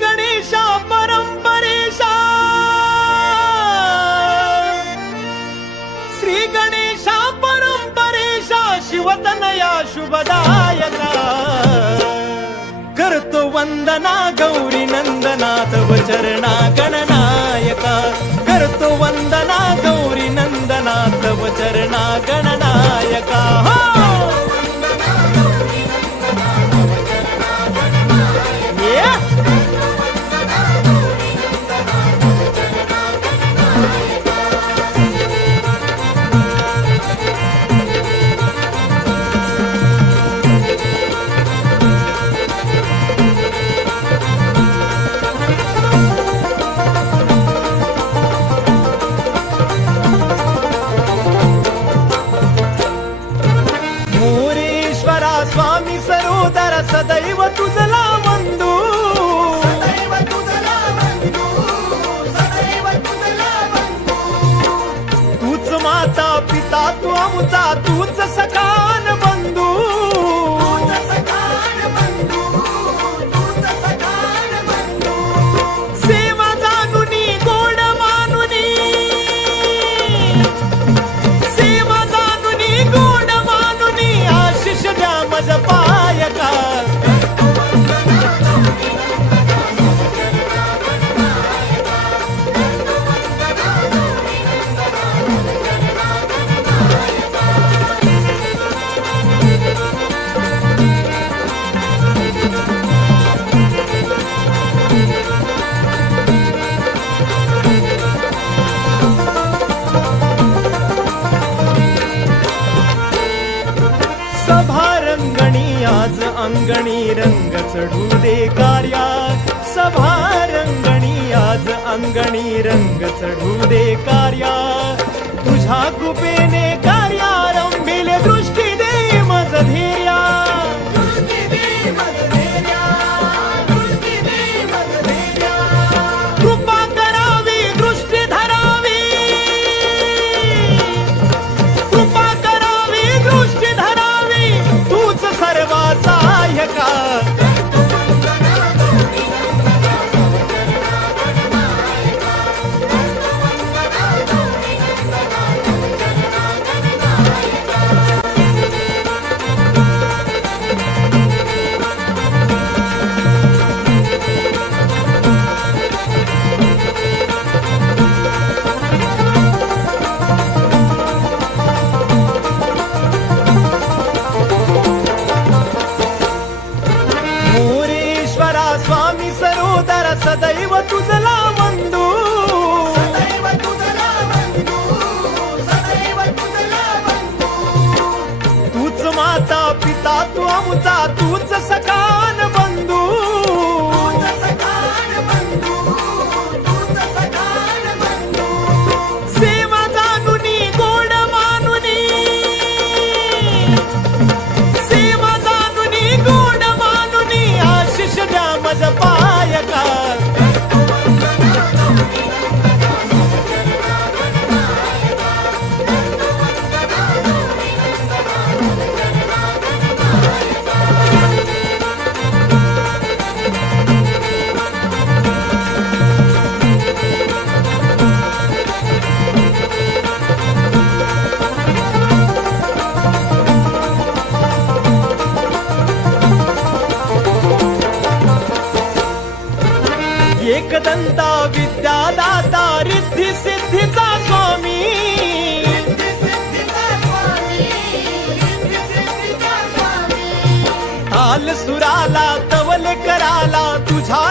गणेशा परंपरेशा, श्री गणेशा परंपरेशा, शिवतनया शुभदायका, करतो वंदना गौरी नंदना तव चरणा गणनायका, करतो वंदना गौरी नंदना तव चरणा गणनायका. स्वामी सरोदर सदैव तुझला वंदू, सदैव तुझला वंदू, सदैव तुझला वंदू. तूच माता पिता तू आमचा, तूच सखान बंधू, तूच सखान बंधू, तूच सखान बंधू. सेवा जानुनी गोड मानुनी, सेवा जानुनी गोड मानुनी, आशिष द्या मज पायका. सभारंगणी आज अंगणी रंग चढू दे कार्या, सभारंगणी आज अंगणी रंग चढू दे कार्या, तुझ्या कृपेने कार्या रंभिले दृष्टी दे मज धैर्या, दृष्टी दे मज धैर्या, दृष्टी दे मज धैर्या. कृपा करावी दृष्टी धरावी, कृपा करावी दृष्टी धरावी, तूच सर्वा सहाय्यका. स्वामी सरोदर सदैव तुझला वंदू, सदैव तुझला वंदू, सदैव तुझला वंदू. तूच माता पिता तू आमचा, तूच सखान बंधू, तूच सखान बंधू, तूच सखान बंधू. सेवा जानुनी गोड मानुनी, सेवा जानुनी गोड मानुनी, आशिष द्या मज पायका. एकदंता विद्यादाता रिद्धी सिद्धीचा स्वामी, रिद्धी सिद्धीचा स्वामी, रिद्धी सिद्धीचा स्वामी. ताल सुराला तवल कराला तुझ्या